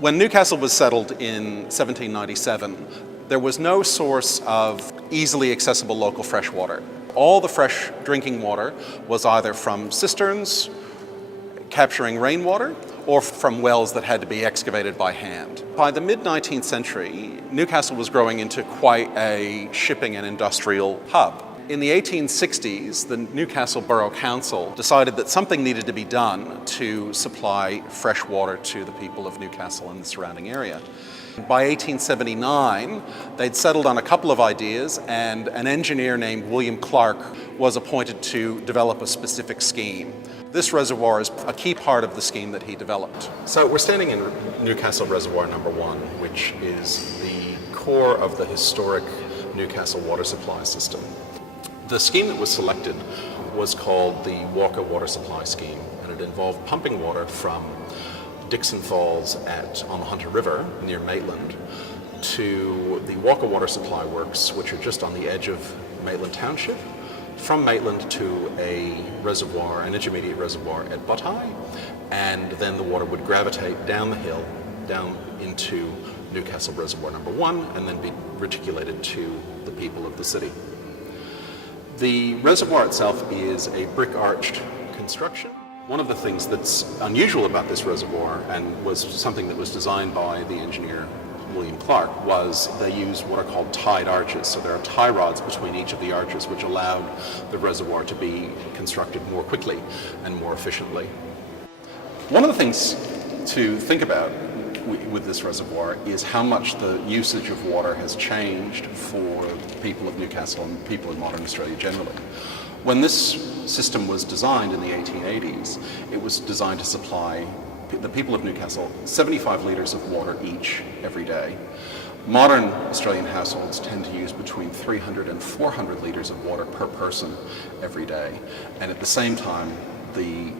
When Newcastle was settled in 1797, there was no source of easily accessible local fresh water. All the fresh drinking water was either from cisterns, capturing rainwater, or from wells that had to be excavated by hand. By the mid-19th century, Newcastle was growing into quite a shipping and industrial hub. In the 1860s, the Newcastle Borough Council decided that something needed to be done to supply fresh water to the people of Newcastle and the surrounding area. By 1879, they'd settled on a couple of ideas, and an engineer named William Clark was appointed to develop a specific scheme. This reservoir is a key part of the scheme that he developed. So we're standing in Newcastle Reservoir number 1, which is the core of the historic Newcastle water supply system. The scheme that was selected was called the Walker Water Supply Scheme, and it involved pumping water from Dixon Falls on the Hunter River near Maitland to the Walker Water Supply Works, which are just on the edge of Maitland Township, from Maitland to a reservoir, an intermediate reservoir at Butthigh, and then the water would gravitate down the hill, down into Newcastle Reservoir number 1, and then be reticulated to the people of the city. The reservoir itself is a brick-arched construction. One of the things that's unusual about this reservoir, and was something that was designed by the engineer William Clark, was they use what are called tied arches. So there are tie rods between each of the arches, which allowed the reservoir to be constructed more quickly and more efficiently. One of the things to think about with this reservoir is how much the usage of water has changed for people of Newcastle and people in modern Australia generally. When this system was designed in the 1880s, it was designed to supply the people of Newcastle 75 litres of water each every day. Modern Australian households tend to use between 300 and 400 litres of water per person every day, and at the same time the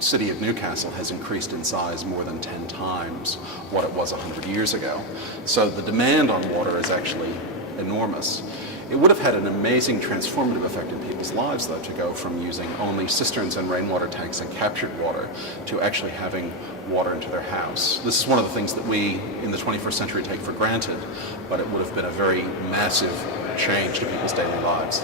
City of Newcastle has increased in size more than 10 times what it was 100 years ago. So the demand on water is actually enormous. It would have had an amazing transformative effect in people's lives, though, to go from using only cisterns and rainwater tanks and captured water to actually having water into their house. This is one of the things that we in the 21st century take for granted, but it would have been a very massive change to people's daily lives.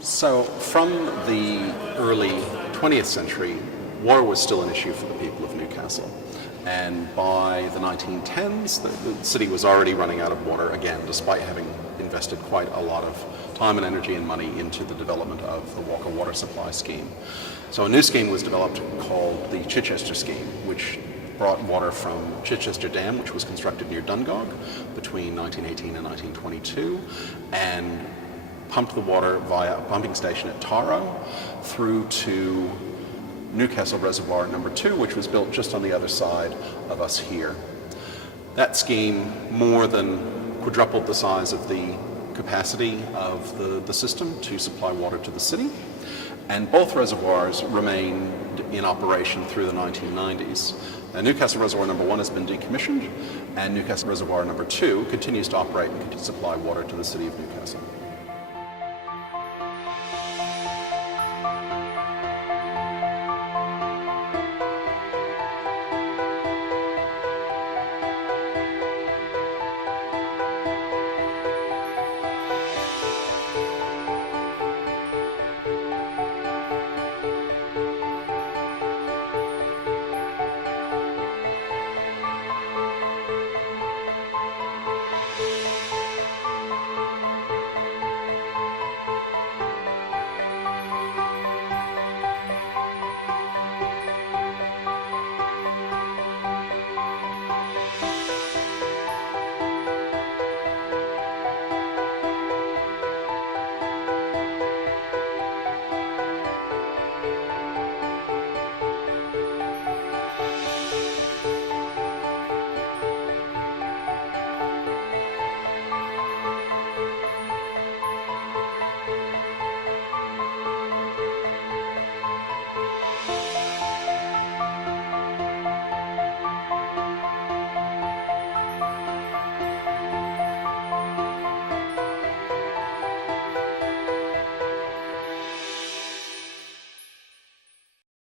So from the early 20th century, water was still an issue for the people of Newcastle. And by the 1910s, the city was already running out of water again, despite having invested quite a lot of time and energy and money into the development of the Walker Water Supply Scheme. So a new scheme was developed called the Chichester Scheme, which brought water from Chichester Dam, which was constructed near Dungog between 1918 and 1922, and pumped the water via a pumping station at Tyrrell through to Newcastle Reservoir number 2, which was built just on the other side of us here. That scheme more than quadrupled the size of the capacity of the system to supply water to the city, and both reservoirs remained in operation through the 1990s. Newcastle Reservoir number 1 has been decommissioned, and Newcastle Reservoir number 2 continues to operate and supply water to the City of Newcastle.